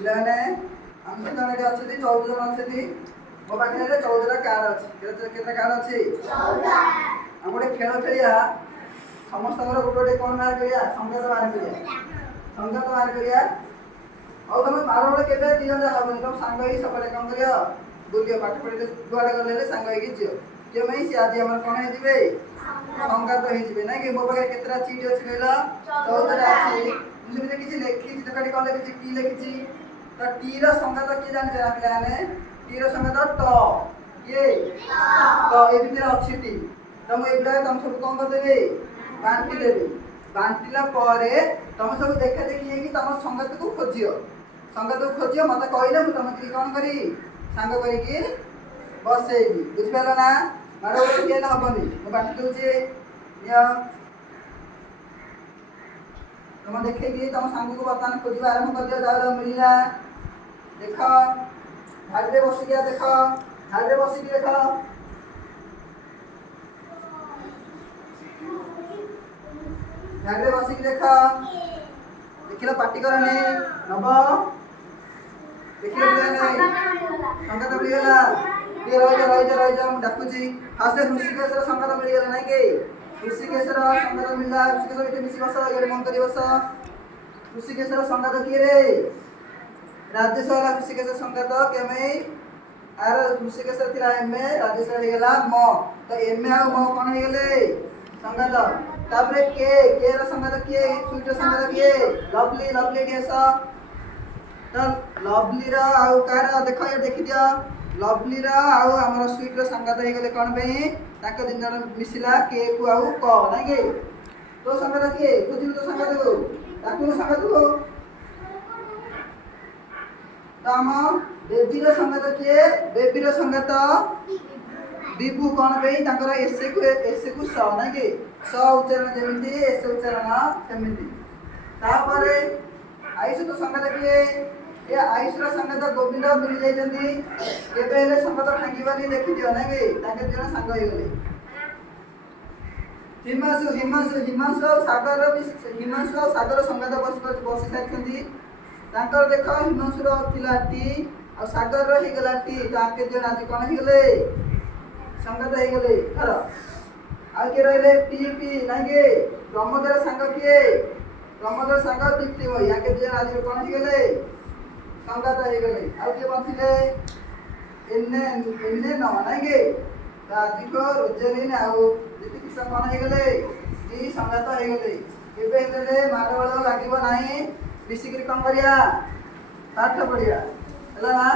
ପିଲାମାନେ ଆମେ କେତେ ଜଣ ଏଠି ଅଛନ୍ତି? 14 ଜଣ ଅଛନ୍ତି। ମୋ ପାଖରେ 14ଟା କାର୍ଡ ଅଛି। କେତେ କାର୍ଡ ଅଛି? 14। ଆମେ ଗୋଟେ ଖେଳ ଖେଳିବା। ସମସ୍ତଙ୍କର ଗୋଟେ ଗୋଟେ କ'ଣ ବାହାର କରିବା? ସଂକେତ ବାହାର କରିବା। ସଂକେତ ବାହାର କରିବା। ଆଉ ତମେ ମାରବେଳେ କେବେ ଦି ଜଣ ହବନି। ତମ ସାଙ୍ଗ ହେଇକି ସବୁବେଳେ କ'ଣ କରିବ? ବୁଲିବ। ପାଠ ପଢ଼ିଲେ ଯୁଆଡ଼େ ଗଲେ ହେଲେ ସାଙ୍ଗ ହେଇକି ଯିବ। କେଉଁପାଇଁ ସେ ଆଜି ଆମର କ'ଣ ହେଇଯିବେ? ସଂଘାତ ହେଇଯିବେ। ନାଇଁ କି? ମୋ ପାଖରେ କେତେଟା ଚିଠି ଅଛି କହିଲ? 14ଟା ଅଛି। ମୁଁ ସେମିତି କିଛି ଲେଖିଛି। ଦେଖ ଏଠି କ'ଣ ଲେଖିଛି? କି ଲେଖିଛି? ତ ଟି ର ସଂଘାତ କିଏ ଜାଣିଛ ନା ପିଲାମାନେ? ଟି ର ସଂଘାତ ଟ। କିଏ? ତ ଏ ଭିତରେ ଅଛି ଟି। ତ ମୁଁ ଏଗୁଡ଼ା ତମ ସବୁ କ'ଣ କରିଦେବି? ବାଣ୍ଟି ଦେବି। ବାଣ୍ଟିଲା ପରେ ତମେ ସବୁ ଦେଖା ଦେଖି ହେଇକି ତମ ସଂଘାତକୁ ଖୋଜିବ। ସଂଘାତକୁ ଖୋଜିବ ମତେ କହିଲେ ମୁଁ ତମକୁ କ'ଣ କରିବି? ସାଙ୍ଗ କରିକି ବସେଇବି। ବୁଝିପାରିଲ ନା? ମାଡ଼ ଗୋଳ କିଏ ହେଲେ ହବନି। ମୁଁ ବାଣ୍ଟି ଦେଉଛି। ନିଅ। ତମ ଦେଖେଇକି ତମ ସାଙ୍ଗକୁ ବର୍ତ୍ତମାନ ଖୋଜିବା ଆରମ୍ଭ କରିଦିଅ। ଯାଉ ମିଳିଲା। ଦେଖ ଧାଡ଼ିରେ ବସିକି ଦେଖ। ଧାଡ଼ିରେ ବସିକି ଦେଖ। ଧାଡ଼ିରେ ବସିକି ଦେଖ। ଦେଖିଲ ପାଟି କରନି। ନବ ଦେଖିଲ ସଂଘାତ ମିଳିଗଲା। ଟିକେ ରହିଯା ମୁଁ ଡାକୁଛି। ଫାଷ୍ଟ ହୃଷିକେଶର ସଂଘାତ ମିଳିଗଲା ନାଇଁ କି? ହୃଷିକେଶର ସଂଘାତ ମିଳିଲା। ହୃଷିକେଶ ଏଠି ମିଶି ବସ। ଇଆଡ଼େ ମନ କରି ବସ। ହୃଷିକେଶର ସଂଘାତ କିଏ ରେ? ରାଜେଶ ହେଲା ହୃଷିକେଶ ସଂଘାତ। କେମେଇ ଆର ହୃଷିକେଶ ଥିଲା ଏମେ, ରାଜେଶ ହେଇଗଲା ମ। ତ ଏମେ ଆଉ ମ କ'ଣ ହେଇଗଲେ? ସଂଘାତ। ତାପରେ କେ ର ସଂଘାତ କିଏ? ସୁଇଟର ସଂଘାତ କିଏ? ଲଭଲି। ଏଠି ଆସ। ତ ଲଭଲିର ଆଉ କାହାର ଦେଖ ଇଏ ଦେଖିଦିଅ। ଲଭଲିର ଆଉ ଆମର ସୁଇଟର ସଂଘାତ ହେଇଗଲେ କ'ଣ ପାଇଁ? ତାଙ୍କ ଦୁଇ ଜଣ ମିଶିଲା କେ କୁ ଆଉ କ ନାଇଁ କି? ତୋ ସଂଘାତ କିଏ? ବୁଝିଲୁ ତୋ ସଂଘାତକୁ? ତାକୁ ସଂଘାତକୁ। ତ ଆମ ବେବିର ସଂଘାତ କିଏ? ବେବିର ସଂଘାତ ବିଭୁ। କ'ଣ ପାଇଁ? ତାଙ୍କର ଏସେ କୁ ସ ନାଇଁ କି? ସ ଉଚ୍ଚାରଣ ଯେମିତି ଏସେ ଉଚ୍ଚାରଣ ସେମିତି। ତାପରେ ଆୟୁଷ ତ ସଂଘାତ କିଏ? ଏ ଆୟୁଷର ସଂଘାତ ଗୋବିନ୍ଦ ମିଳି ଯାଇଛନ୍ତି। କେବେ ହେଲେ ସଂଘାତ ଭାଙ୍ଗିବନି। ଦେଖିଦିଅ ନାଇଁ କି? ତାଙ୍କେ ଦୁଇ ଜଣ ସାଙ୍ଗ ହେଇଗଲେ। ହିମାଂଶୁ ଆଉ ସାଗର ସଂଘାତ ବସି ସାରିଛନ୍ତି। ତାଙ୍କର ଦେଖ ହିମାଂଶୁର ଥିଲା ଟି ଆଉ ସାଗରର ହେଇଗଲା ଟି। ତାଙ୍କେ ଦୁଇ ଜଣ ଆଜି କ'ଣ ହେଇଗଲେ? ସଂଘାତ ହେଇଗଲେ। ଧର ଆଉ କିଏ ରହିଲେ? ପି ନାଇଁ କି? ପ୍ରମୋଦର ସାଙ୍ଗ କିଏ? ପ୍ରମୋଦର ସାଙ୍ଗ ଦୀପ୍ତିମୟୀ। ଆଙ୍କେ ଦୁଇ ଜଣ ଆଜି କ'ଣ ହେଇଗଲେ? ସଂଘାତ ହେଇଗଲେ। ଆଉ କିଏ ବଞ୍ଚିଲେ? ଏନେ ନ ନାଇଁ କି? ଆଜିଠୁ ରୋଜେଲିନ୍ ଆଉ ଜ୍ୟୋତିକିଶୋର କ'ଣ ହେଇଗଲେ? ଟି ସଂଘାତ ହେଇଗଲେ। କେବେ ହେଲେ ମାଡ଼ଗୋଳ ଲାଗିବ ନାହିଁ। ମିଶିକିରି କ'ଣ କରିବା? ପାଠ ପଢ଼ିବା। ହେଲା ନା?